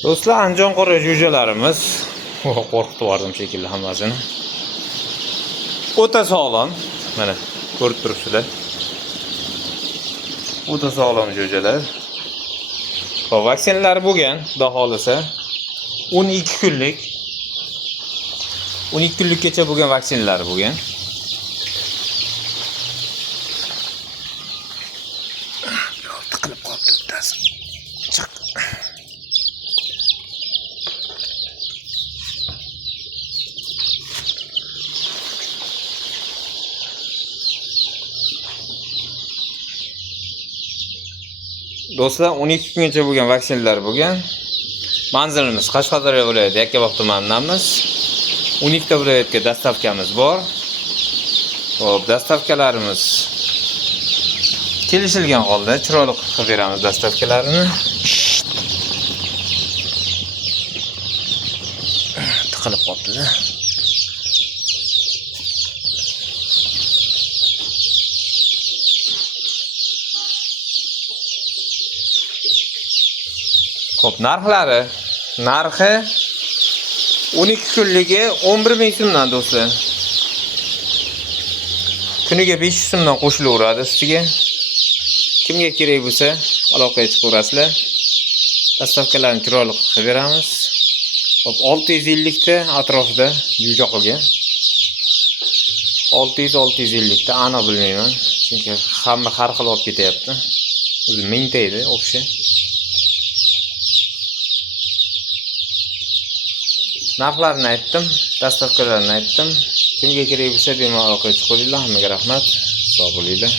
Do'stlar, Andijon qora jo'jalarimiz qo'rqitib yubordim shekilli hammasini. O'ta sog'lom. Mana ko'rib turibsizlar. O'ta sog'lom jo'jalar. Xo'p, vaksinalari bo'lgan, xudo xolisa 12 kunlik 12 kunlikgacha bo'lgan vaksinalari bo'lgan. Tiqilib qolibdi bittasi. Chiq. Do'stlar, 12 kungacha bo'lgan vaksinalar bo'lgan. Manzilimiz Qashqadaryo viloyati Yakkabog' tumanidamiz. 12 ta viloyatga dastavkamiz bor. Xo'p, dastavkalarimiz kelishilgan holda chiroyli qilib beramiz dastavkalarini. Tiqilib qolibdi-da. Xo'p, narxi 12 kunligi 11 ming so'mdan do'stlar. Kuniga 500 so'mdan qo'shilaveradi ustiga. Kimga kerak bo'lsa, aloqaga chiqaverasizlar. Dastavkalarni chiroyli qilib beramiz. Xo'p, 650 ta atrofida jo'ja qilgan. 600-650 ta aniq bilmayman, chunki hamma har xil olib ketyapti. O'zi 1000 ta edi o'xshi. Narxlarini aytdim, dastavkalarni aytdim. Kimga kerak bo'lsa bemalol aloqaga chiqinglar. Hammaga rahmat. Sog' bo'linglar.